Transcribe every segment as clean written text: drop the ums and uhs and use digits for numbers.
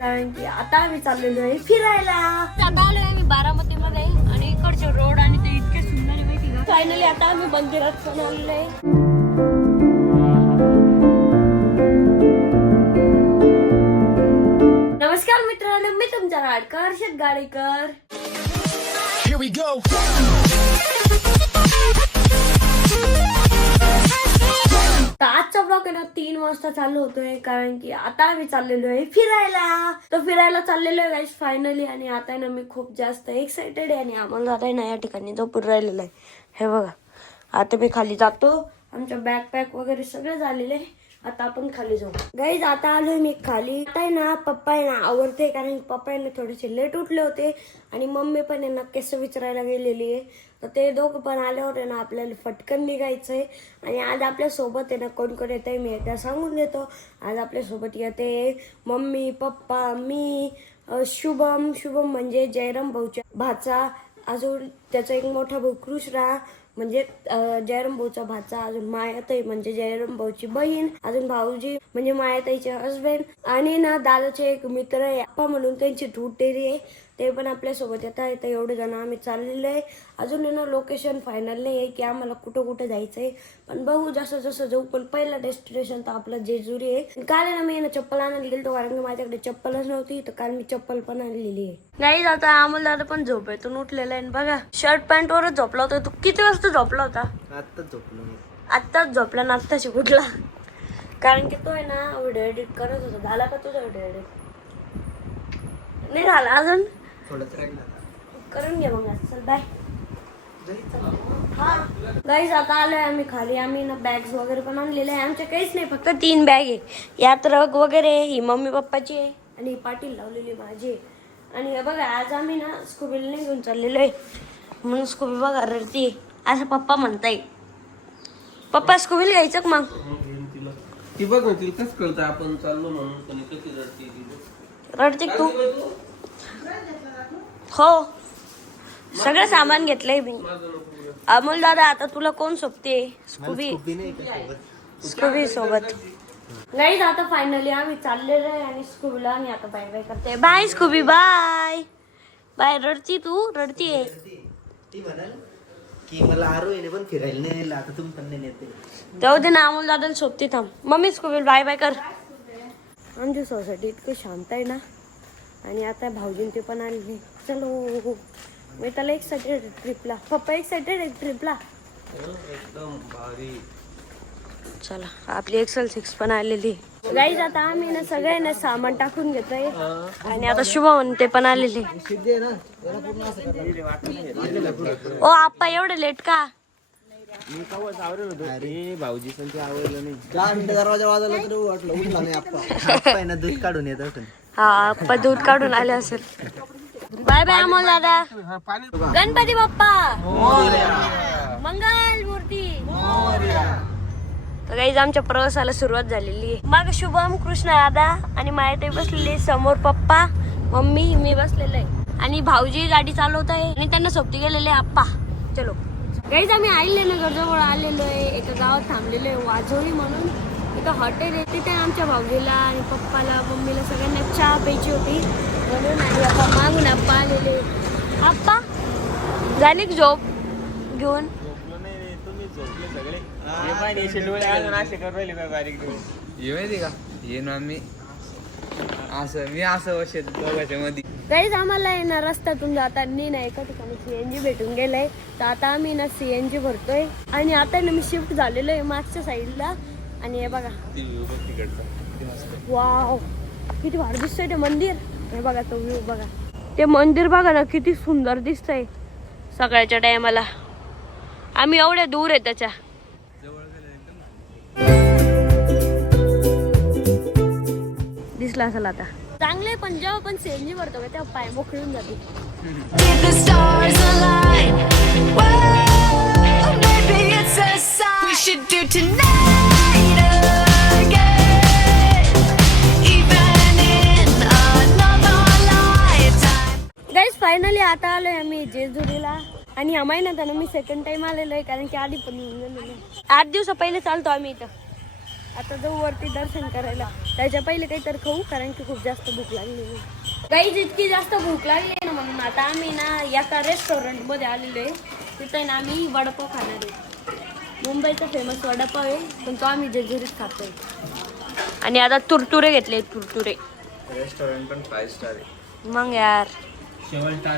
कारण की आता आम्ही चाललेलो आहे फिरायला. आता आलोय आम्ही बारामतीमध्ये आणि इकडचे रोड आणि ते इतके सुंदर आहे माहिती का. फायनली आता आम्ही मंदिरात पण आलेलो आहे. नमस्कार मित्रांनो, मी तुमचा लाडका Harshad Gadekar. Here we go. तर आजचा ब्लॉग आहे ना 3 वाजता चालू होतोय कारण की आता आम्ही चाललेलो आहे फिरायला. तर फिरायला चाललेलो आहे गाईस फायनली. आणि आता आहे ना मी खूप जास्त एक्साइटेड आहे आणि आम्हाला आता आहे ना या ठिकाणी झोपून राहिलेला आहे. हे बघा आता मी खाली जातो. आमच्या बॅकपॅक वगैरे सगळं झालेलं आहे. आता आपण खाली जाऊ गाईज. आता आलोय मी खाली. आता आहे ना पप्पा आहे ना आवडते कारण पप्पा आहे ना थोडेसे लेट उठले होते आणि मम्मी पण आहे ना केस विचारायला गेलेली आहे. तर ते दोघं पण आल्यावर आहे ना आपल्याला फटकन निघायचंय. आणि आज आपल्या सोबत आहे ना कोण कोण येत आहे मी एकदा सांगून देतो. आज आपल्या सोबत येते मम्मी, पप्पा, मी, शुभम म्हणजे जयराम भाऊचा भाचा, अजून त्याचा एक मोठा भाऊ कृष्णा म्हणजे जयराम भाऊचा भाचा, अजून मायाताई म्हणजे जयराम भाऊची बहीण, अजून भाऊजी म्हणजे मायाताईचे हसबँड, आणि ना दादाचे एक मित्र आहे अप्पा म्हणून, त्यांची टूटेरी आहे, ते पण आपल्या सोबत येत आहे. तर एवढे जण आम्ही चाललेलो आहे. अजून ना लोकेशन फायनल नाही आहे की आम्हाला कुठं कुठं जायचंय, पण बघू जसं जसं जाऊ. पण पहिला डेस्टिनेशन तर आपलं जेजुरी आहे. काल आहे ना मी चप्पल आणायला गेलो कारण की माझ्याकडे चप्पलच नव्हती. तर काल मी चप्पल पण आणलेली आहे. नाही आता अमोल दादा पण झोपेतून उठलेला आहे. बघा शर्ट पॅन्ट वरच झोपला होता. तू किती वाजता झोपला होता? आत्ताच झोपला ना, आत्ताच उठला. कारण की तो आहे ना व्हिडिओ एडिट करत होता. झाला का तुझा व्हिडिओ एडिट? नाही झाला अजून, करून घे मग. चल बाय. हा गाईज आता आलोय आम्ही खाली. आम्ही ना बॅग्स वगैरे पण आणलेले आहे. आमच्या काहीच नाही, फक्त 3 बॅग आहे. यात रग वगैरे ही मम्मी पप्पाची आहे आणि ही पाटील लावलेली माझी आहे. आणि हे बघा आज आम्ही ना स्कूबीला नाही घेऊन चाललेलो आहे म्हणून स्कूबी बघा रडती असं पप्पा म्हणताय. पप्पा स्कूबीला घ्यायचं मग ती बघ ना, तिला कसं कळतं आपण चाललो म्हणून. पण कशी रडते ती. रडते तू? हो सगळं सामान घेतलंय मी. अमोल दादा आता तुला कोण सोबते? स्कूबी सोबत. नाही आता फायनली आम्ही चाललेलो आहे आणि स्कूबीला आणि आता बाय बाय करते. Bye Scooby, bye bye. रडती तू? रडतीये ती म्हणाल की मला आरोहीने पण फिरायला नाही नेलं, आता तुम्ही पण नाही नेते. जाऊ दे ना, अमोल दादा सोबती थांब. मम्मी स्कूबी बाय बाय कर. आमची सोसायटी इतकी शांत आहे ना. आणि आता भाऊजीन ते पण आले. चलो मी त्याला एक्साइटेड ट्रिपला. पप्पा एक्साइटेड आहे ट्रिपला. एकदम भारी. चला आपली एक्सेल 6 पण आलेली. गाईज आता आम्ही ना सगळ्यांना सामान टाकून घेतोय आणि आता शुभम ते पण आलेले. ओ आप्पा एवढे लेट का? मी कवच आवरेल होतो. अरे भाऊजी पण ते आवडलं नाही. 10 मिनिटं दरवाजा वाजवला तरी वाटलं उठला नाही. आप्पा आहे ना दूध काढून येत असेल. हा आप्पा दूध काढून आले असेल. बाय बाय अमोल दादा. गणपती बाप्पा मंगल मूर्ती. तर गाईज आमच्या प्रवासाला सुरुवात झालेली आहे. मग शुभम, कृष्ण दादा आणि मायाताई बसलेले समोर. पप्पा, मम्मी, मी बसलेलो आहे आणि भाऊजी गाडी चालवत आहे आणि त्यांना सोबती गेलेले आप्पा. चलो गाईज आम्ही अहिल्यानगर जवळ आलेलो आहे. एका गावात थांबलेलो आहे वाझोळी म्हणून. इथं हॉटेल आहे. तिथे आमच्या भाऊजीला आणि पप्पाला, मम्मीला सगळ्यांना चहा प्यायची होती म्हणून. आणि आप्पा मागून आप्पा आलेले. आप्पा झाली झोप घेऊन? गाईज आम्हाला आहे ना रस्त्यातून जाताना ना एका ठिकाणी CNG भेटून गेलाय. तर आता आम्ही ना CNG भरतोय आणि आता ना मी शिफ्ट झालेलो आहे मागच्या साईडला. आणि हे बघा वाव किती भारी दिसतंय ते मंदिर. हे बघा तो व्ह्यू बघा. ते मंदिर बघा ना किती सुंदर दिसतंय सकाळच्या टायमाला. आम्ही एवढ्या दूर आहे त्याच्या. दिसला असेल आता. चांगले पण जेव्हा पण CNG भरतो का तेव्हा पाय मोकळून जाते. गाईज फायनली आता आलोय आम्ही जेजुरीला. आणि या महिन्यात मी 2nd टाइम आलेलो आहे कारण की आधी पण 8 दिवसा पहिले चालतो आम्ही इथं. आता जाऊ वरती दर्शन करायला. त्याच्या पहिले काहीतरी खाऊ कारण की खूप जास्त भूक लागली. गाईज इतकी जास्त भूक लागली ना म्हणून आता आम्ही ना एका रेस्टॉरंटमध्ये आलेलो आहे. तिथे ना आम्ही वडापाव खाणार आहे. मुंबईचा फेमस वडापाव आहे पण तो आम्ही जेजुरीत खातोय. आणि आता तुरतुरे घेतले. तुरतुरे रेस्टॉरंट पण 5 स्टार आहे. मग यार शेवंटा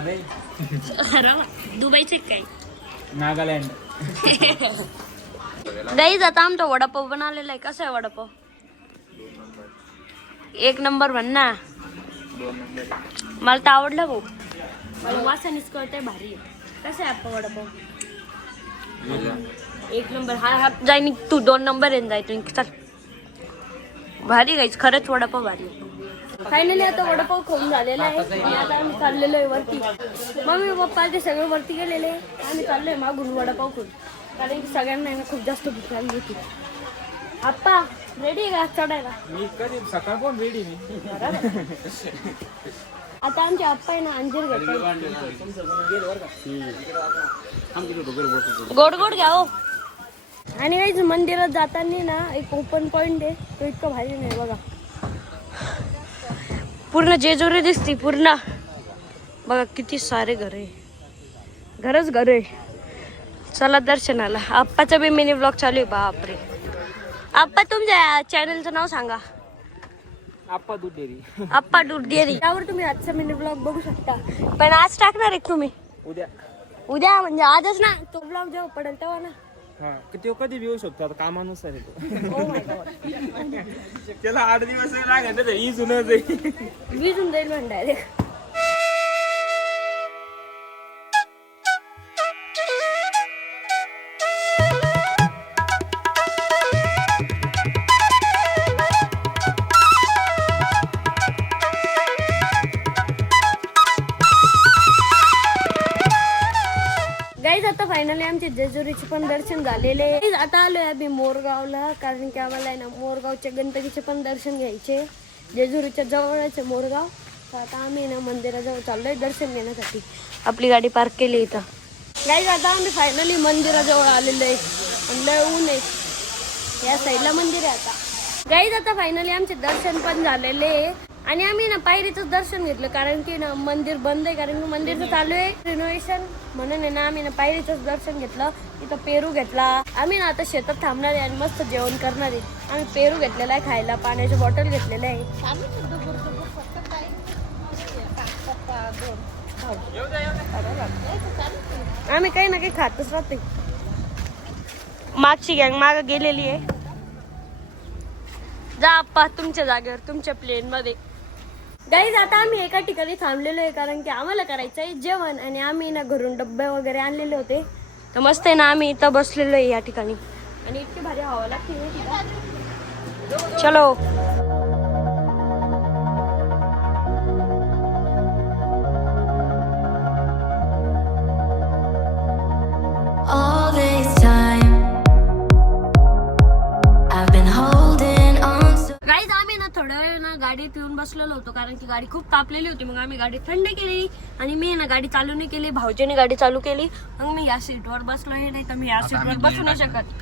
दुबईचे काय नागालँड. गाईज आता आमचा वडापाव बनवलेला आहे. कसा आहे वडापाव? 1 नंबर म्हण ना. मला तर आवडलं भाऊ. मला वासानेच कळतंय भारी आहे. कसं आहे आपला वडापाव? 1 नंबर. हा जाईन तू 2 नंबर येऊन जाय तुम्ही. चल भारी गाईज खरंच वडापाव भारी आहे. फायनली आता वडापाव खाऊन झालेला आहे आणि आता आम्ही चाललेलो आहे वरती. मम्मी पप्पा ते सगळे वरती गेलेले. आम्ही चाललोय मागून वडापाव खाऊन कारण की सगळ्यांना ना खूप जास्त भूक लागली होती. आप्पा रेडी आहे का चढायला? मी कधी सकाळ कोण रेडी मी. आता आमचे आप्पा आहे ना अंजीर घेतले. गोड गोड घ्या हो. आणि काहीच मंदिरात जाताना ना एक ओपन पॉइंट आहे. तो इतकं भारी नाही बघा. पूर्ण जेजुरी दिसते पूर्ण. बघा किती सारे घर आहे. घरच घर आहे. चला दर्शनाला. आप्पाचा बी मिनी ब्लॉग चालू आहे. बापरे आप्पा तुमच्या चॅनलचं नाव सांगा. आप्पा दूध डेअरी. आप्पा दूध डेअरी. त्यावर तुम्ही आजचा मिनी ब्लॉग बघू शकता. पण आज टाकणार आहे तुम्ही? उद्या. उद्या म्हणजे आजच ना. तो ब्लॉग जेव्हा पडेल तेव्हा ना. हा तो कधी येऊ शकतो आता कामानुसार येतो. Oh my God. त्याला 8 दिवस लागेल. ही जुनं जाईल. वीजून जाईल म्हणजे डायरेक्ट. गाईज आता फायनली आमचे जेजुरीचे पण दर्शन झालेले. आता आलोय आम्ही मोरगावला कारण की आम्हाला आहे ना मोरगावच्या गणपतीचे पण दर्शन घ्यायचे. जेजुरीच्या जवळच आहे मोरगाव. तर आता आम्ही ना मंदिराजवळ चाललोय दर्शन घेण्यासाठी. आपली गाडी पार्क केली इथं. गाईज आता आम्ही फायनली मंदिराजवळ आलेलो आहे. लय ऊन आहे. या साईडला मंदिर आहे. आता गाईज आता फायनली आमचे दर्शन पण झालेले आहे. आणि आम्ही ना पायरीचंच दर्शन घेतलं कारण की ना मंदिर बंद आहे. कारण की मंदिरचं चालू आहे रिनोव्हेशन म्हणून आहे ना आम्ही ना पायरीचंच दर्शन घेतलं. तिथं पेरू घेतला. आम्ही ना आता शेतात थांबणार आहे आणि मस्त जेवण करणार आहे. आम्ही पेरू घेतलेला आहे खायला. पाण्याची बॉटल घेतलेली आहे. आम्ही काही ना काही खातच राहते. मागची गँग माग गेलेली आहे. जा आप्पा तुमच्या जागेवर तुमच्या प्लेन मध्ये. गाईज आता आम्ही एका ठिकाणी थांबलेलो आहे कारण की आम्हाला करायचं आहे जेवण. आणि आम्ही ना घरून डब्बे वगैरे आणलेले होते. तर मस्त आहे ना आम्ही इथं बसलेलो आहे या ठिकाणी. आणि इतकी भारी हवा लागते. चलो All this time I've been holding on to. Guys आम्ही ना थोड्या वेळ ना गाडीत येऊन बसलेलो होतो कारण की गाडी खूप तापलेली होती. मग आम्ही गाडी थंड केली आणि मी ना गाडी चालू नाही केली. भाऊजीने गाडी चालू केली. मग मी या सीटवर बसलो. हे नाही तर मी या सीटवर बसू नाही शकत.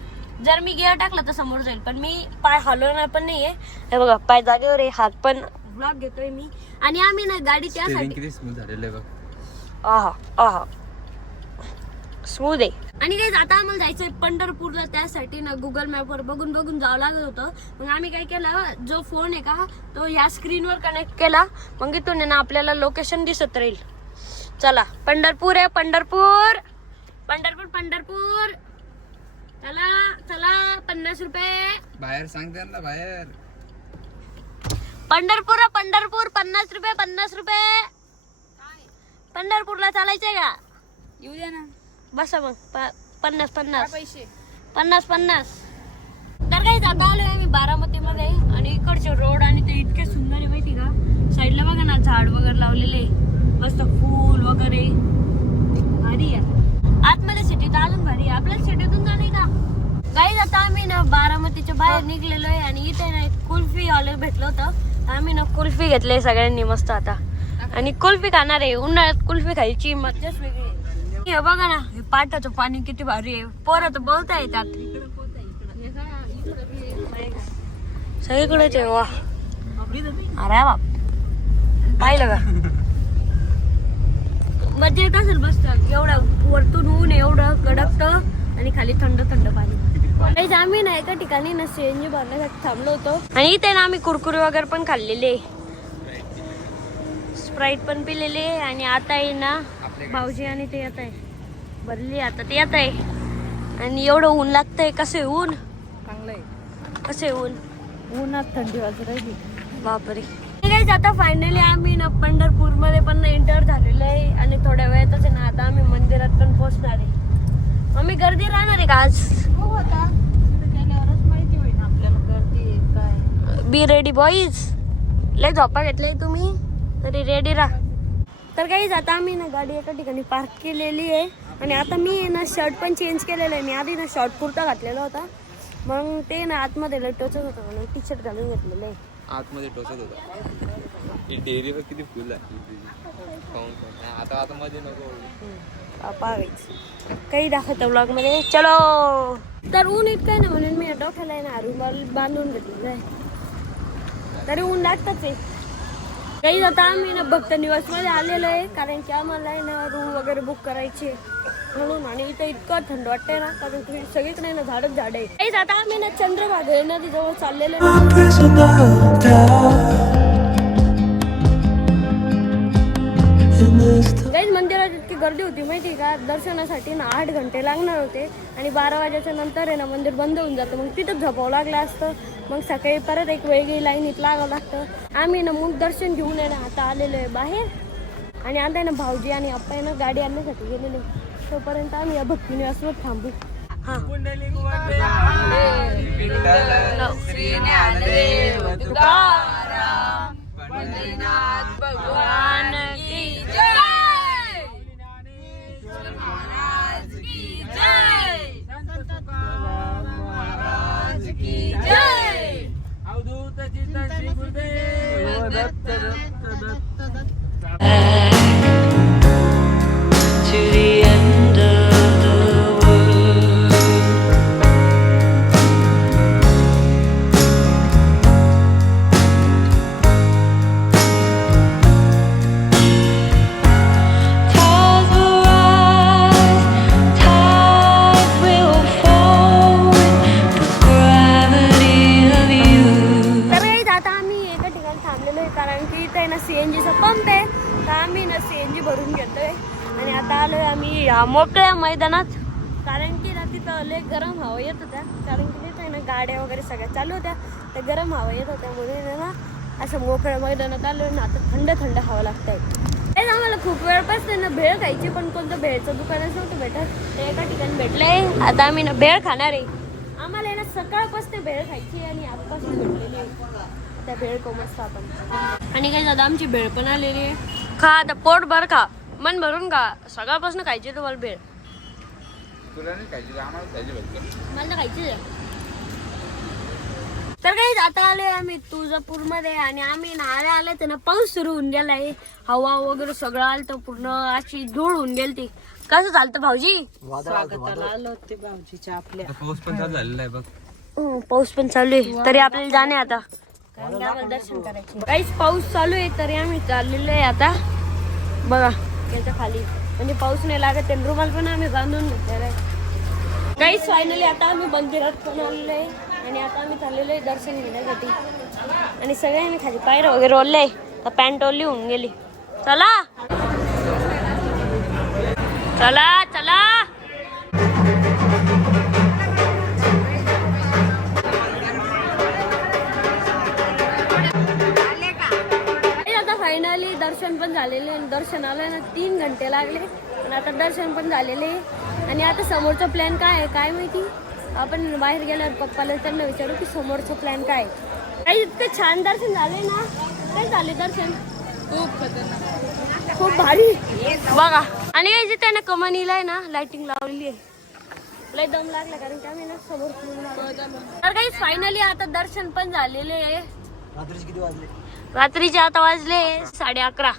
जर मी गिअर टाकला तर समोर जाईल पण मी पाय हलवणार पण नाहीये. हे बघा पाय जागेवर आहे. हात पण ब्लॉक घेतोय मी. आणि आम्ही ना गाडी त्यासाठी आहा आहा स्मूथ आहे. आणि काही आता आम्हाला जायचंय पंढरपूरला. त्यासाठी ना गुगल मॅपवर बघून बघून जावं लागत होतं. मग आम्ही काय केलं जो फोन आहे का तो या स्क्रीनवर कनेक्ट केला. मग इथून ना आपल्याला लोकेशन दिसत राहील. चला पंढरपूर आहे. पंढरपूर पंढरपूर पंढरपूर. चला चला 50 रुपये बाहेर सांगते ना बाहेर. पंढरपूर पंढरपूर 50 रुपये 50 रुपये. पंढरपूरला चालायचंय का? येऊ द्या ना. बसा मग 50 50 पैसे 50 50. तर काही आता आलोय आम्ही बारामतीमध्ये. आणि इकडचे रोड आणि ते इतके सुंदर आहे माहिती का. साईडला बघा ना झाड वगैरे लावलेले मस्त फूल वगैरे भारी आहे. आतमध्ये सिटीत अजून भारी आहे. आपल्याला सिटीतून जाणे का. काही आता आम्ही ना बारामतीच्या बाहेर निघलेलो आहे. आणि इथे ना एक कुल्फी वाले भेटलं होतं. आम्ही ना कुल्फी घेतली सगळ्यांनी मस्त आता. आणि कुल्फी खाणार आहे. उन्हाळ्यात कुल्फी खायची मजाच वेगळी आहे. हे बघा ना हे पाटाचं पाणी किती भारी आहे. पोरं तर बोलता येतात. सगळीकडेच आहे वा. अरे बाप पाहिलं का मजा येत असेल मस्त. एवढं वरतून ऊन एवढं कडकत आणि खाली थंड थंड पाणी. आम्ही ना एका ठिकाणी ना सीएनजी भरण्यासाठी थांबलो होतो आणि इथे ना आम्ही कुरकुरे वगैरे पण खाल्लेले, स्प्राईट पण पिलेले. आणि आता आहे ना भाऊजी आणि ते येत आहे भरली, आता ते येत आहे. आणि एवढं ऊन लागतंय. कसे ऊन कसे ऊन उन्हात थंडी वाजत राहिली. बापरे. आता फायनली आम्ही ना पंढरपूर मध्ये पण एंटर झालेलो आहे आणि थोड्या वेळातच आहे ना आता आम्ही मंदिरात पण पोहोचणार आहे. आम्ही गर्दी राहणार आहे का आज? हो आता गेल्यावरच माहिती होईल आपल्याला गर्दी काय. Be ready boys. लय झोपा घेतलाय तुम्ही तरी रेडी राहा. तर काहीच आता आम्ही ना गाडी एका ठिकाणी पार्क केलेली आहे आणि आता मी ना शर्ट पण चेंज केलेलं आहे. मी आधी ना शॉर्ट कुर्ता घातलेला होता, मग ते ना आतमध्ये लय टोचत होतं म्हणून टी शर्ट घालून घेतलेलं आहे. आतमध्ये टोचत होता. ही डेअरीवर किती फुल आहे आता. आता मध्ये नको काही दाखवतो ब्लॉग मध्ये. चलो. तर ऊन इतकं आहे ना म्हणून मी डोक्याला आहे ना रुमाल बांधून घेतलेलं आहे. तरी ऊन लागतच आहे. काही आता आम्ही ना भक्त निवास मध्ये आलेलो आहे कारण की आम्हाला आहे ना रूम वगैरे बुक करायची म्हणून. आणि इथं इतकं थंड वाटतंय ना कारण की सगळीकडे ना झाडच झाड आहे. काही आता आम्ही ना चंद्रभागा नदी जवळ चाललेलो काही मंदिरात इतकी गर्दी होती माहिती का. दर्शनासाठी ना 8 घंटे लागणार होते आणि 12 वाजेच्या नंतर आहे ना मंदिर बंद होऊन जातं. मग तिथं झोपावं लागलं असतं. मग सकाळी परत एक वेगळी लाईनीत लागावं लागतं. आम्ही ना मुख दर्शन घेऊन आहे ना आता आलेलो आहे बाहेर. आणि आता आहे ना भाऊजी आणि आप्पा आहे ना गाडी आणण्यासाठी गेलेले. तोपर्यंत आम्ही या भक्ती निवासवर थांबू. हा भगवान की जय. महाराज की जय. महाराज की जय. अवधूत चित्त Shri Gurudev Datta Datta Datta. to the end of the world. Tides will rise, tides will fall with the gravity of you. तर guys, आता आम्ही एका ठिकाणी थांबलेलो आहे कारण की इथे ना सीएनजीचा पंप आहे. तर आम्ही ना सीएनजी भरून घेतोय आणि आता आलोय आम्ही मोकळ्या मैदानात कारण की ना तिथं लय गरम हवा येत होत्या. कारण की तिथे ना गाड्या वगैरे सगळ्या चालू होत्या तर गरम हवा येत होत्या म्हणून ना असं मोकळ्या मैदानात आलोय ना. आता थंड थंड हवा लागतंय. तेच आम्हाला खूप वेळपासून ना भेळ खायची पण कोणतं भेळचं दुकानच नव्हतं भेटत. ते एका ठिकाणी भेटलंय. आता आम्ही ना भेळ खाणार आहे. आम्हाला ना सकाळपासून भेळ खायची आणि आजपासून भेटलेली आहे त्या भेळ मस्त आपण. आणि काही दादा आमची भेळ पण आलेली आहे. खा आता पोट भर खा, मन भरून खा. सकाळपासून खायची तुम्हाला भेळ. तुला नाही खायची आम्हाला खायची भेटतं. मला खायची आहे. तर काही आता आलोय आम्ही तुळजापूर मध्ये आणि आम्ही ना आले तर ना पाऊस सुरू होऊन गेलाय. हवा वगैरे सगळं आलं पूर्ण अशी धूळ होऊन गेली ती. कसं चालतं भाऊजी? स्वागताला आलो होते भाऊजीच्या आपल्या. पाऊस पण चालू झालेला आहे बघ. पाऊस पण चालू आहे तरी आपल्याला जाणे आता कारण की आम्हाला दर्शन करायचे. काहीच पाऊस चालू आहे तरी आम्ही चाललेलो आहे आता. बघा याच्या खाली म्हणजे पाऊस नाही लागत. रुमाल पण आम्ही बांधून घेतलेला आहे. काहीच फायनली आता आम्ही मंदिरात पण आलेलो आहे आणि आता आम्ही चाललेलो आहे दर्शन घेण्यासाठी. आणि सगळे आम्ही खाली पायऱ्या वगैरे ओढले तर पॅन्ट ओली होऊन गेली. चला चला चला. फायनली दर्शन पण झालेले. दर्शनाला ना 3 घंटे लागले पण आता दर्शन पण झालेले. आणि आता समोरचा प्लॅन काय आहे काय माहिती. आपण बाहेर गेल्यावर पप्पाला त्यांना विचारू की समोरचा प्लॅन काय आहे. काही इतकं छान दर्शन झाले ना. काय झाले दर्शन खूप खतरनाक खूप भारी बघा. आणि काही जिथे ना कमानीला आहे ना लाइटिंग लावलेली आहे. लय दम लागला कारण की आम्ही ना समोर. तर काही फायनली आता दर्शन पण झालेले आहे. रात्रीचे किती वाजले? रात्रीचे आता वाजले 11:30.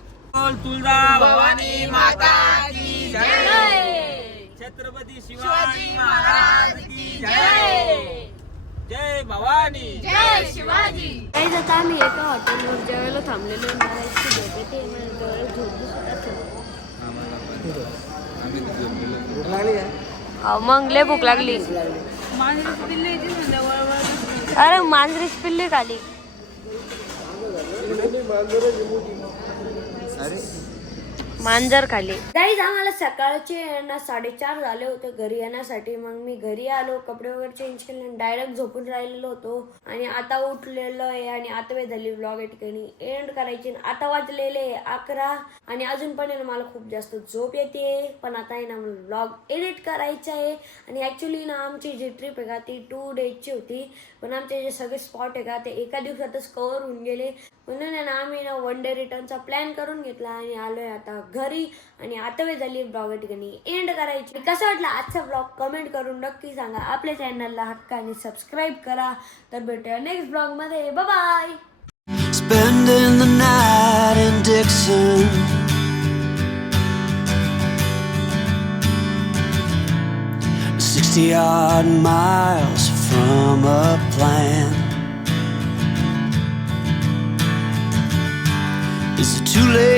तुळजा भवानी माता की जय. छत्रपती शिवाजी महाराज की जय. जय भवानी. काही आता आम्ही एका हॉटेलवर जेवायला थांबलेलो आहे. मला इतकी झोप येते, मला डोळ्यात झोप दिसत असेल. भूक लागली का? मग लय भूक लागली. अरे मांजरीच पिल्ली खाली. अरे मांजर खाली. गाईज आम्हाला सकाळचे 4:30 झाले होते घरी येण्यासाठी. मग मी घरी आलो, कपडे वगैरे चेंज केले, डायरेक्ट झोपून राहिलेलो होतो. आणि आता उठलेलो आहे आणि आता वेळ झाली व्लॉग या ठिकाणी एंड करायची. आता वाजलेले 11 आणि अजून पण आहे ना मला खूप जास्त झोप येते. पण आता आहे ना मला व्लॉग एडिट करायचा आहे. आणि ऍक्च्युली ना आमची जी ट्रिप आहे का ती 2 डेजची होती. पण आमचे जे सगळे स्पॉट आहे का ते एका दिवसातच कव्हर होऊन गेले. म्हणून आहे ना आम्ही ना 1 डे रिटर्नचा प्लॅन करून घेतला आणि आलोय आता घरी. आणि आता वेळ झाली ब्लॉग ठिकाणी एंड करायची. कसा वाटला आजचा ब्लॉग कमेंट करून नक्की सांगा. आपल्या चॅनलला हक्काने सबस्क्राईब करा. तर भेटूया नेक्स्ट ब्लॉग मध्ये. Bye. Spending the night in Dixon, 60-odd miles from a plan. Is it too late